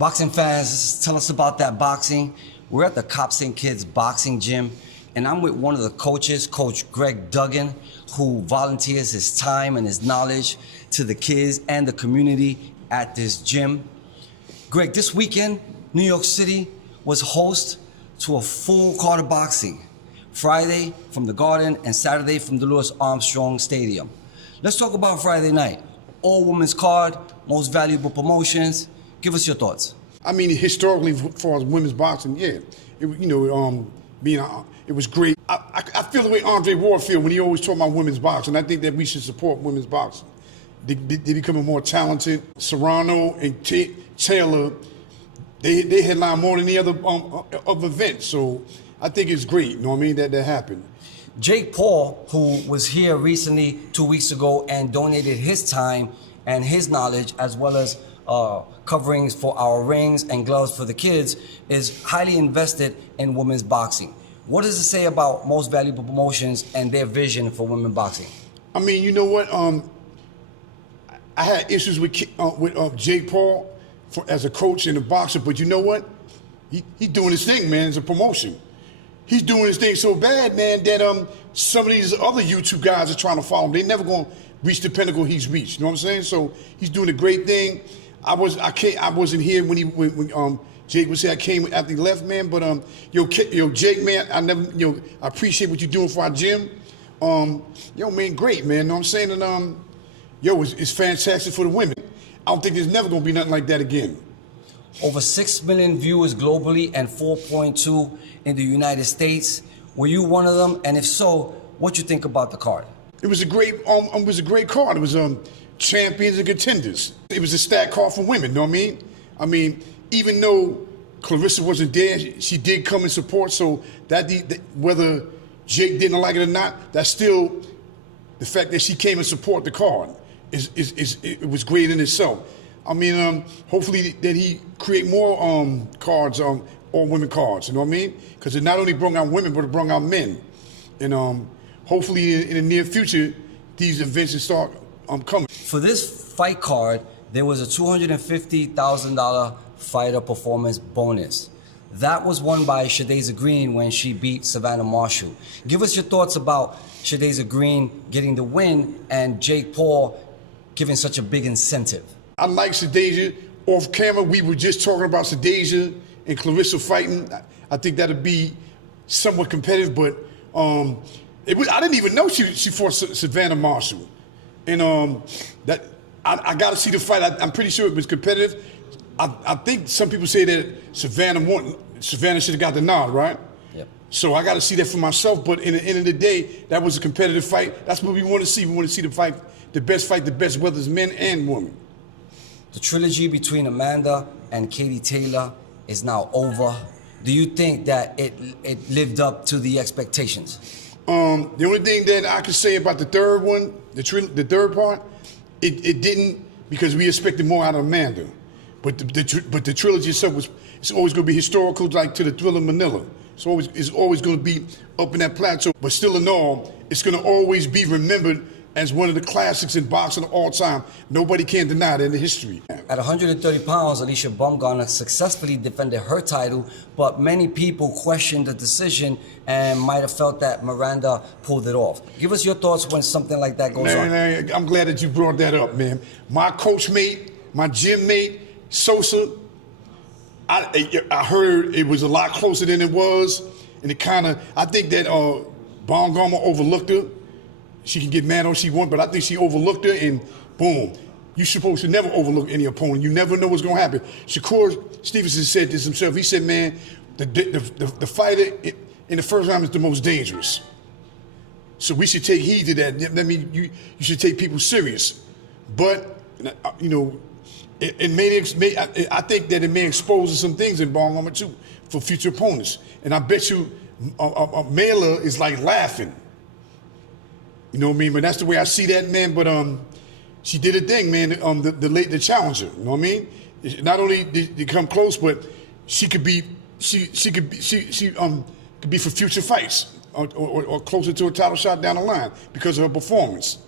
Boxing fans, tell us about that boxing. We're at the Cops and Kids boxing gym, and I'm with one of the coaches, Coach Greg Duggin, who volunteers his time and his knowledge to the kids and the community at this gym. Greg, this weekend, New York City was host to a full card of boxing. Friday from the Garden and Saturday from the Louis Armstrong Stadium. Let's talk about Friday night. All women's card, most valuable promotions. Give us your thoughts. I mean, historically, for women's boxing, yeah, it was great. I feel the way Andre Ward feels when he always talk about women's boxing. I think that we should support women's boxing. They becoming more talented. Serrano and Taylor, they headline more than the other of events. So I think it's great. You know what I mean? That happened. Jake Paul, who was here recently 2 weeks ago and donated his time and his knowledge as well as coverings for our rings and gloves for the kids, is highly invested in women's boxing. What does it say about most valuable promotions and their vision for women's boxing? I mean, you know what? I had issues with Jake Paul as a coach and a boxer, but you know what? He's doing his thing, man. It's a promotion. He's doing his thing so bad, man, that some of these other YouTube guys are trying to follow him. They're never going to reach the pinnacle he's reached. You know what I'm saying? So he's doing a great thing. I wasn't here when Jake was here. I came after he left, man. But Jake, man, I appreciate what you're doing for our gym. Man, great, man. You know what I'm saying? And it's fantastic for the women. I don't think there's never gonna be nothing like that again. Over 6 million viewers globally and 4.2 in the United States. Were you one of them? And if so, what you think about the card? It was a great card. It was champions and contenders. It was a stacked card for women, you know what I mean? I mean, even though Clarissa wasn't there, she did come and support, so that whether Jake didn't like it or not, that's still the fact that she came and support the card it was great in itself. I mean, hopefully that he create more cards, all women cards, you know what I mean? Because it not only brought out women, but it brought out men. And hopefully in the near future, these events will start coming. For this fight card, there was a $250,000 fighter performance bonus. That was won by Shadasia Green when she beat Savannah Marshall. Give us your thoughts about Shadasia Green getting the win and Jake Paul giving such a big incentive. I like Shadasia. Off camera, we were just talking about Shadasia and Clarissa fighting. I think that'd be somewhat competitive, but I didn't even know she fought Savannah Marshall. And that I got to see the fight. I'm pretty sure it was competitive. I think some people say that Savannah should have got the nod, right? Yep. So I got to see that for myself. But in the end of the day, that was a competitive fight. That's what we want to see. We want to see the best, whether it's men and women. The trilogy between Amanda and Katie Taylor is now over. Do you think that it lived up to the expectations? The only thing that I can say about the third one, the third part, it didn't, because we expected more out of Amanda. But the trilogy itself it's always going to be historical, like to the Thriller Manila. It's always going to be up in that plateau. But still in all, it's going to always be remembered as one of the classics in boxing of all time. Nobody can deny that in the history. At 130 pounds, Alycia Baumgardner successfully defended her title, but many people questioned the decision and might have felt that Miranda pulled it off. Give us your thoughts when something like that goes on. Man, I'm glad that you brought that up, man. My coach mate, my gym mate, Sosa, I heard it was a lot closer than it was, and I think that Baumgardner overlooked her. She can get mad all she wants, but I think she overlooked her, and boom. You're supposed to never overlook any opponent. You never know what's going to happen. Shakur Stevenson said this himself. He said, man, the fighter in the first round is the most dangerous. So we should take heed to that. That means you should take people serious. But, I think that it may expose some things in Baumgardner too for future opponents. And I bet you Mela is like laughing. You know what I mean? But that's the way I see that, man. But she did a thing, man. The challenger. You know what I mean? Not only did she come close, but she could be for future fights or closer to a title shot down the line because of her performance.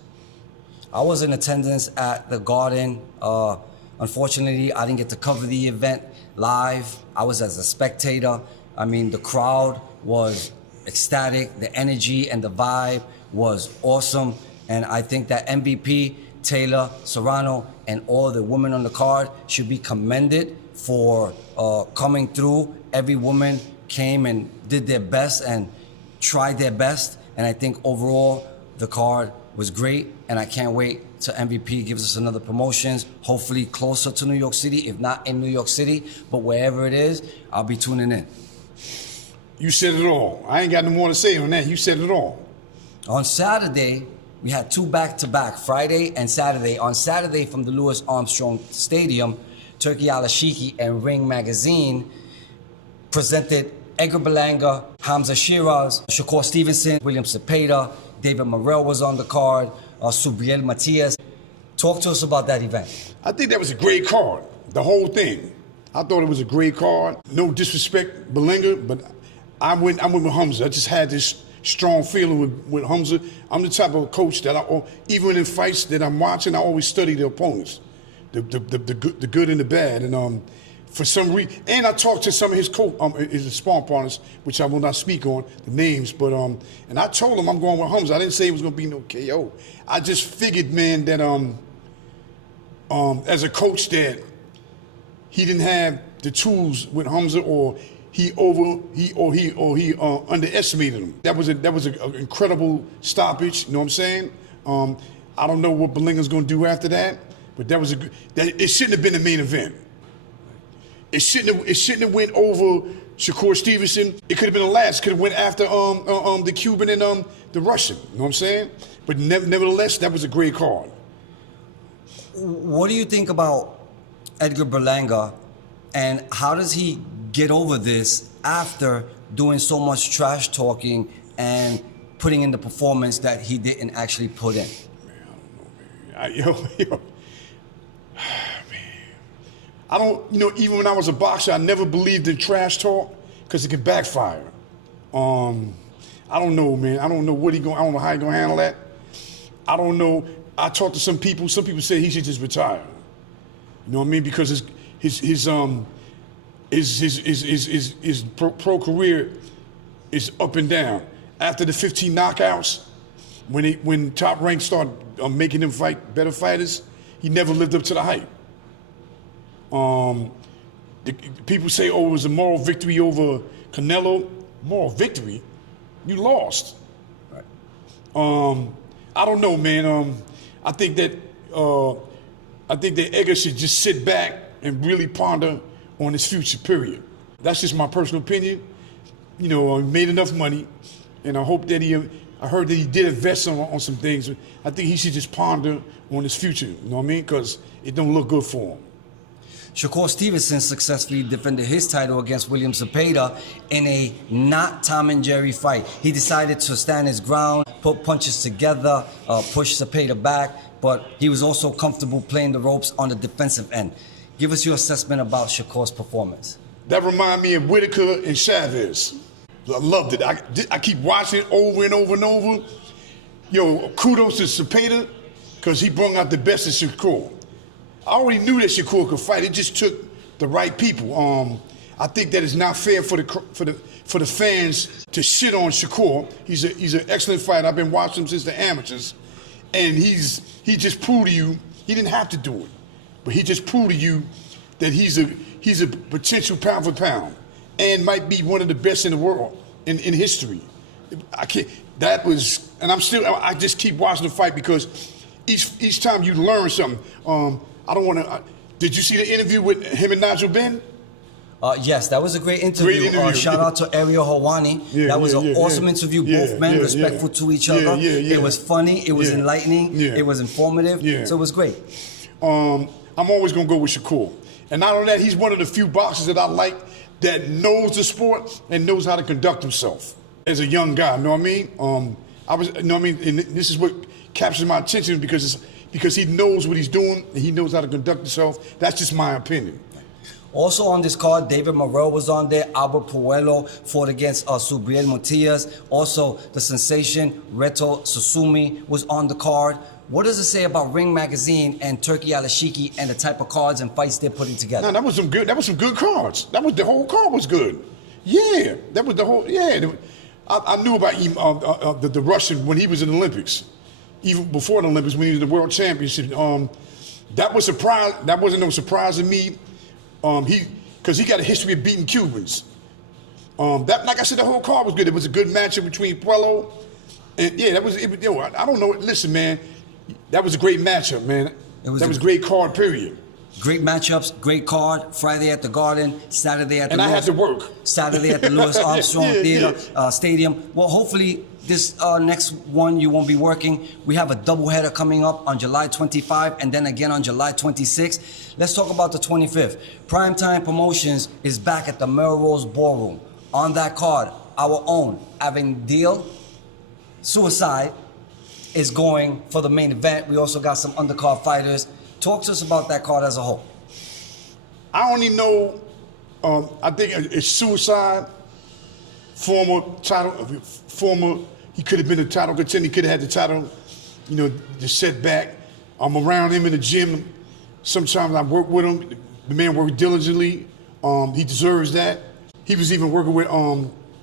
I was in attendance at the Garden Unfortunately, I didn't get to cover the event live. I was as a spectator. I mean, the crowd was ecstatic. The energy and the vibe was awesome. And I think that MVP, Taylor-Serrano, and all the women on the card should be commended for coming through. Every woman came and did their best and tried their best. And I think overall, the card was great. And I can't wait till MVP gives us another promotions, hopefully closer to New York City, if not in New York City, but wherever it is, I'll be tuning in. You said it all. I ain't got no more to say on that. You said it all. On Saturday, we had two back-to-back, Friday and Saturday. On Saturday from the Louis Armstrong Stadium, Turkey Al-Ashiki and Ring Magazine presented Edgar Berlanga, Hamza Shiraz, Shakur Stevenson, William Zepeda, David Morrell was on the card, Subriel Matias. Talk to us about that event. I think that was a great card, the whole thing. I thought it was a great card. No disrespect, Berlanga, but I went with Hamza. I just had this strong feeling with Hamza. I'm the type of coach that even in fights that I'm watching, I always study the opponents, the good and the bad. And for some reason, and I talked to some of his sparring partners, which I will not speak on the names, but and I told him I'm going with Hamza. I didn't say it was going to be no KO. I just figured, man, that as a coach that he didn't have the tools with Hamza, or he underestimated him. That was an incredible stoppage. You know what I'm saying? I don't know what Berlanga's going to do after that, but it shouldn't have been the main event. It shouldn't have went over Shakur Stevenson. It could have been the last. Could have went after the Cuban and the Russian. You know what I'm saying? But nevertheless, that was a great card. What do you think about Edgar Berlanga, and how does he get over this after doing so much trash talking and putting in the performance that he didn't actually put in? Man, I don't know, man. I don't, even when I was a boxer, I never believed in trash talk because it can backfire. I don't know, man. I don't know I don't know how he gonna handle that. I don't know. I talked to some people. Some people say he should just retire. You know what I mean? Because his pro career is up and down. After the 15 knockouts, when Top Rank started making him fight better fighters, he never lived up to the hype. People say, oh, it was a moral victory over Canelo. Moral victory? You lost. Right. I don't know, man. I think that Edgar should just sit back and really ponder on his future, period. That's just my personal opinion. He made enough money, and I hope that I heard that he did invest on some things. I think he should just ponder on his future, you know what I mean? Because it don't look good for him. Shakur Stevenson successfully defended his title against William Zepeda in a not Tom and Jerry fight. He decided to stand his ground, put punches together, push Zepeda back, but he was also comfortable playing the ropes on the defensive end. Give us your assessment about Shakur's performance. That reminded me of Whitaker and Chavez. I loved it. I keep watching it over and over and over. Yo, kudos to Zepeda, because he brought out the best in Shakur. I already knew that Shakur could fight. It just took the right people. I think that it's not fair for the fans to shit on Shakur. He's an excellent fighter. I've been watching him since the amateurs, and he just proved to you he didn't have to do it, but he just proved to you that he's a potential pound for pound, and might be one of the best in the world in history. I just keep watching the fight because each time you learn something. I don't want to. Did you see the interview with him and Nigel Benn? Yes, that was a great interview. Shout out to Ariel Hawani. That was an awesome interview. Both men respectful to each other. It was funny. It was enlightening. It was informative. So it was great. I'm always going to go with Shakur. And not only that, he's one of the few boxers that I like that knows the sport and knows how to conduct himself as a young guy. You know what I mean? And this is what captures my attention because he knows what he's doing and he knows how to conduct himself. That's just my opinion. Also on this card, David Morrell was on there. Albert Puello fought against Subriel Matias. Also, the sensation Reto Susumi was on the card. What does it say about Ring Magazine and Turkey Alashiki and the type of cards and fights they're putting together? No, that was some good cards. The whole card was good. Yeah, that was the whole. Yeah, I knew about him, the Russian when he was in the Olympics, even before the Olympics when he was in the World Championship. That was surprise. That wasn't no surprise to me. Because he got a history of beating Cubans. Like I said, the whole card was good. It was a good matchup between Puello and I don't know. Listen, man, that was a great matchup, man. That was a great card, period. Great matchups, great card. Friday at the Garden, Saturday at the I had to work. Saturday at the Louis Armstrong Stadium. Well, hopefully this next one you won't be working. We have a doubleheader coming up on July 25 and then again on July 26. Let's talk about the 25th. Primetime Promotions is back at the Melrose Ballroom. On that card, our own Avondale Suicide is going for the main event. We also got some undercard fighters. Talk to us about that card as a whole. I only know, I think it's Suicide, former, he could have been a title contender, he could have had the title, the setback. I'm around him in the gym. Sometimes I work with him. The man worked diligently. He deserves that. He was even working with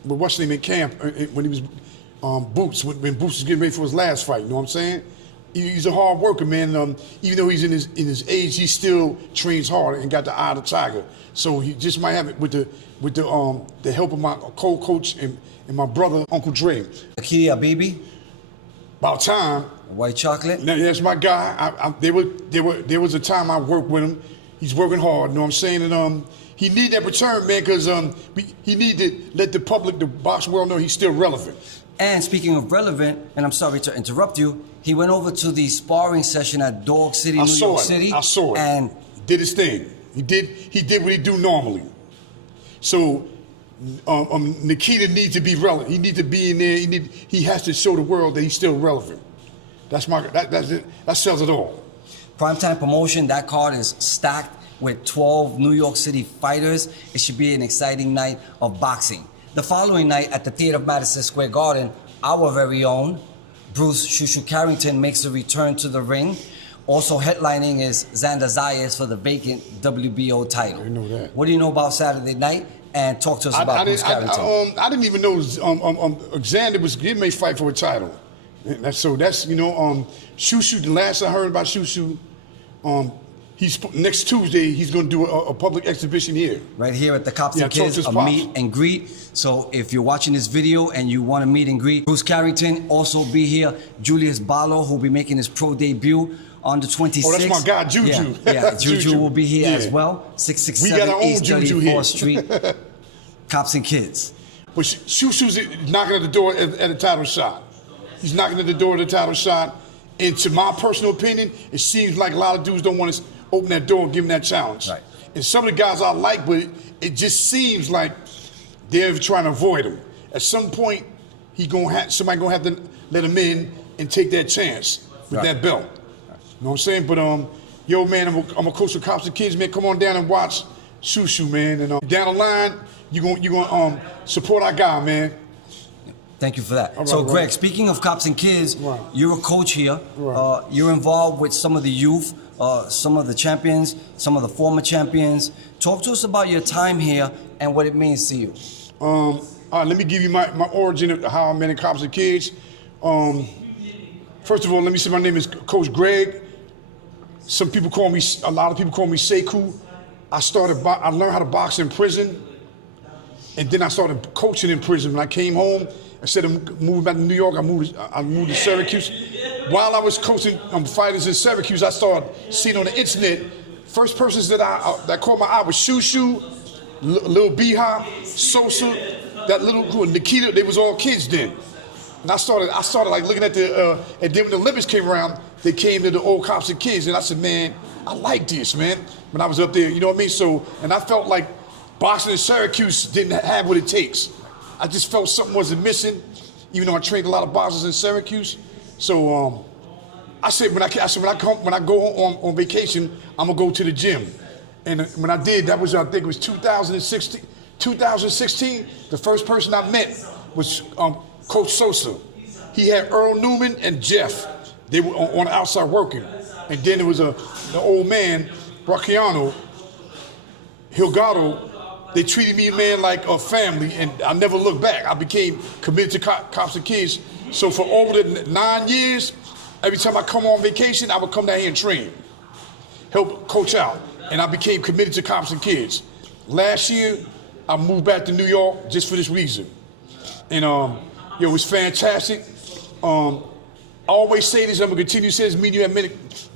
what's his name in camp when he was Boots, when Boots was getting ready for his last fight, you know what I'm saying? He's a hard worker, man. Even though he's in his age, he still trains hard and got the eye of the tiger. So he just might have it with the help of my co-coach and my brother, Uncle Dre. Akia Baby. About time. White chocolate. Now, that's my guy. There was a time I worked with him. He's working hard, you know what I'm saying? And he need that return, man, because he need to let the public, the boxing world know he's still relevant. And speaking of relevant, and I'm sorry to interrupt you, he went over to the sparring session at Dog City, New York City. I saw it. And he did his thing. He did what he do normally. So Nikita needs to be relevant. He needs to be in there. He has to show the world that he's still relevant. That's it. That sells it all. Primetime Promotion, that card is stacked with 12 New York City fighters. It should be an exciting night of boxing. The following night at the Theater of Madison Square Garden, our very own Bruce Shushu Carrington makes a return to the ring. Also headlining is Xander Zayas for the vacant WBO title. I didn't know that. What do you know about Saturday night? And talk to us about Bruce Carrington. I didn't even know Xander was getting ready to fight for a title. Shushu, the last I heard about Shushu, next Tuesday, he's going to do a public exhibition here. Right here at the Cops and Kids, a meet and greet. So if you're watching this video and you want to meet and greet, Bruce Carrington also be here. Julius Barlow, who'll be making his pro debut on the 26th. Oh, that's my guy, Juju. Yeah, Juju will be here as well. 667 East 34th Street, Cops and Kids. But Shushu's knocking at the door at a title shot. He's knocking at the door of the title shot. And to my personal opinion, it seems like a lot of dudes don't want to open that door and give him that challenge. Right. And some of the guys I like, but it just seems like they're trying to avoid him. At some point, somebody gonna have to let him in and take that chance with that belt. You know what I'm saying? But yo, man, I'm a coach of Cops and Kids, man. Come on down and watch Shushu, man. And down the line, you gonna support our guy, man. Thank you for that. Greg, speaking of Cops and Kids, you're a coach here. Right. You're involved with some of the youth, some of the champions, some of the former champions. Talk to us about your time here and what it means to you. All right, let me give you my origin of how I'm in Cops and Kids. First of all, let me say my name is Coach Greg. A lot of people call me Sekou. I learned how to box in prison, and then I started coaching in prison. When I came home, instead of moving back to New York, I moved to Syracuse. While I was coaching fighters in Syracuse, I started seeing on the internet, first persons that caught my eye was Shushu, Lil Biha, Sosa, that little group, Nikita. They was all kids then. And I started like looking at and then when the Olympics came around, they came to the old Cops and Kids, and I said, man, I like this, man. When I was up there, you know what I mean? So, and I felt like boxing in Syracuse didn't have what it takes. I just felt something wasn't missing, even though I trained a lot of boxers in Syracuse. So I said when I go on vacation, I'm gonna go to the gym. And when I did, that was I think it was 2016. 2016, the first person I met was Coach Sosa. He had Earl Newman and Jeff. They were on the outside working. And then there was the old man, Bracciano, Hilgado. They treated me, man, like a family, and I never looked back. I became committed to Cops and Kids. So for over the 9 years, every time I come on vacation, I would come down here and train, help coach out. And I became committed to Cops and Kids. Last year, I moved back to New York just for this reason. And it was fantastic. I always say this, I'm gonna continue to say this, me and you have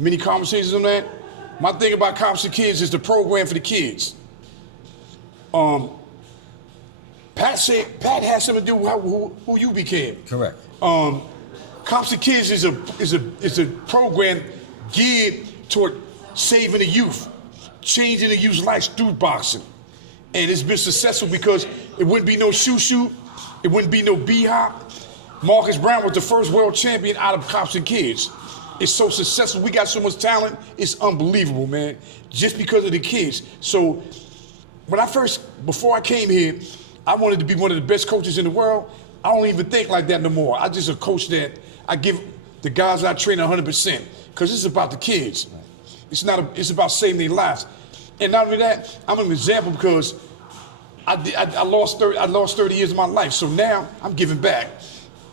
many conversations on that. My thing about Cops and Kids is the program for the kids. Pat had something to do with who you became. Correct. Cops and Kids is a program geared toward saving the youth, changing the youth's lives through boxing. And it's been successful because it wouldn't be no shoot, it wouldn't be no B-hop. Marcus Brown was the first world champion out of Cops and Kids. It's so successful. We got so much talent. It's unbelievable, man, just because of the kids. So before I came here, I wanted to be one of the best coaches in the world. I don't even think like that no more. I just a coach that I give the guys I train 100% because it's about the kids. It's about saving their lives. And not only that, I'm an example because I lost 30 years of my life. So now I'm giving back.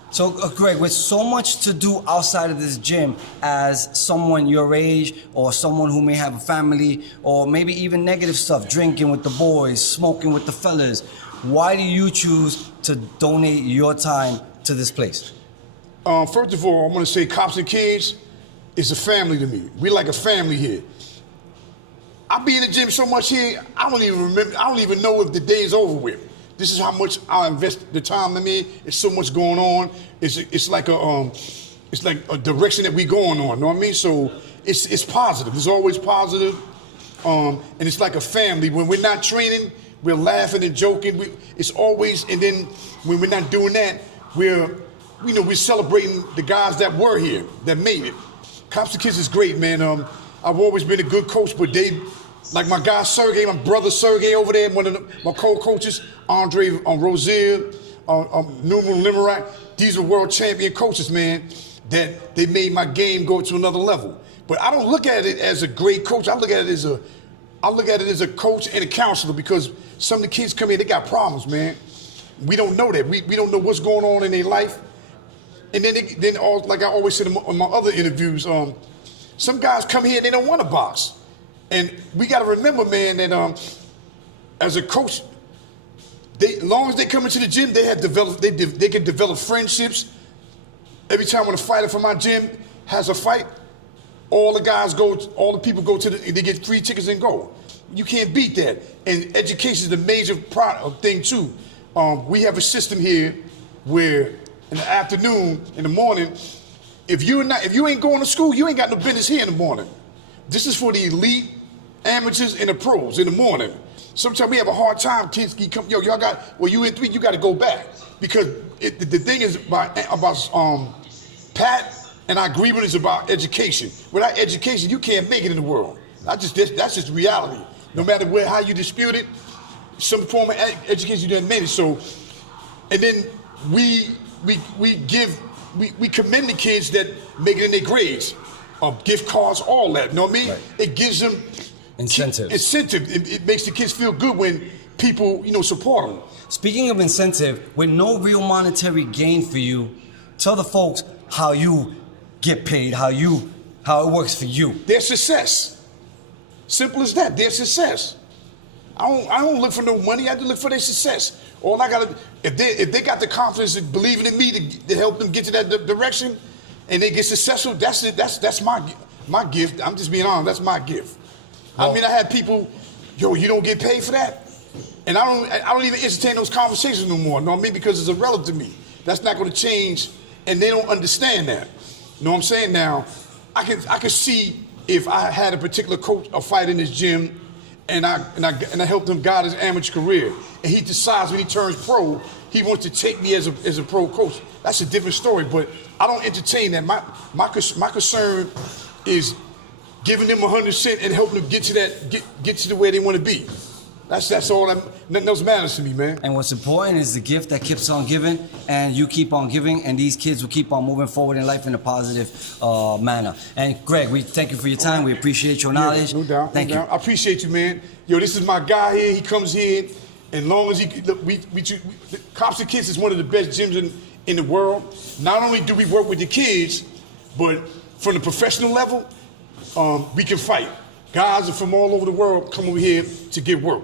So, Greg, with so much to do outside of this gym as someone your age or someone who may have a family or maybe even negative stuff, drinking with the boys, smoking with the fellas, why do you choose to donate your time to this place? First of all, I'm going to say Cops and Kids is a family to me. We like a family here. I be in the gym so much here, I don't even know if the day is over with. This is how much I invest the time in me. It's so much going on. It's like a direction that we going on. Know what I mean? So it's positive. It's always positive. And it's like a family. When we're not training, we're laughing and joking. It's always. And then when we're not doing that, we're celebrating the guys that were here, that made it. Cops and Kids is great, man. I've always been a good coach, but like my guy Sergey, my brother Sergey over there, one of my co-coaches, Andre Rozier, Numeral Limerak, these are world champion coaches, man, that they made my game go to another level. But I don't look at it as a great coach. I look at it as a coach and a counselor because some of the kids come in, they got problems, man. We don't know that. We don't know what's going on in their life. And then like I always said in my other interviews, some guys come here and they don't want to box. And we got to remember, man, that as a coach, as long as they come into the gym, they can develop friendships. Every time when a fighter from my gym has a fight, all the people go they get free tickets and go. You can't beat that. And education is a major thing too. We have a system here where in the afternoon, in the morning, if you ain't going to school, you ain't got no business here in the morning. This is for the elite, amateurs, and the pros in the morning. Sometimes we have a hard time. Kids come, y'all you in 3, you got to go back because the thing is about Pat and I agree with is about education. Without education, you can't make it in the world. That's just reality. No matter how you dispute it, some form of education you done made it. So, and then we commend the kids that make it in their grades, gift cards, all that. You know what I mean? Right. It gives them incentive. It makes the kids feel good when people, support them. Speaking of incentive, with no real monetary gain for you, tell the folks how you get paid, how it works for you. Their success. Simple as that. Their success. I don't look for no money. I just look for their success. All I gotta, if they got the confidence of believing in me to help them get to that direction, and they get successful, that's it. That's my gift. I'm just being honest. That's my gift. Well, I mean, I had people, you don't get paid for that, and I don't even entertain those conversations no more. You know what I mean? Because it's irrelevant to me. That's not going to change, and they don't understand that. You know what I'm saying? Now, I can see if I had a particular coach, a fight in this gym, and I helped him guide his amateur career, and he decides when he turns pro, he wants to take me as a pro coach. That's a different story, but I don't entertain that. My concern is giving them 100% and helping them get to where they want to be. That's all. Nothing else matters to me, man. And what's important is the gift that keeps on giving, and you keep on giving, and these kids will keep on moving forward in life in a positive manner. And Greg, we thank you for your time. We appreciate your knowledge. No doubt. Thank you. I appreciate you, man. Yo, this is my guy here. He comes here, and long as he, look, Cops and Kids is one of the best gyms in the world. Not only do we work with the kids, but from the professional level, we can fight. Guys are from all over the world come over here to get work.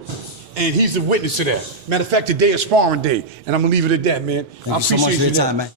And he's a witness to that. Matter of fact, today is sparring day, and I'm gonna leave it at that, man. Thank you so much for your time, man.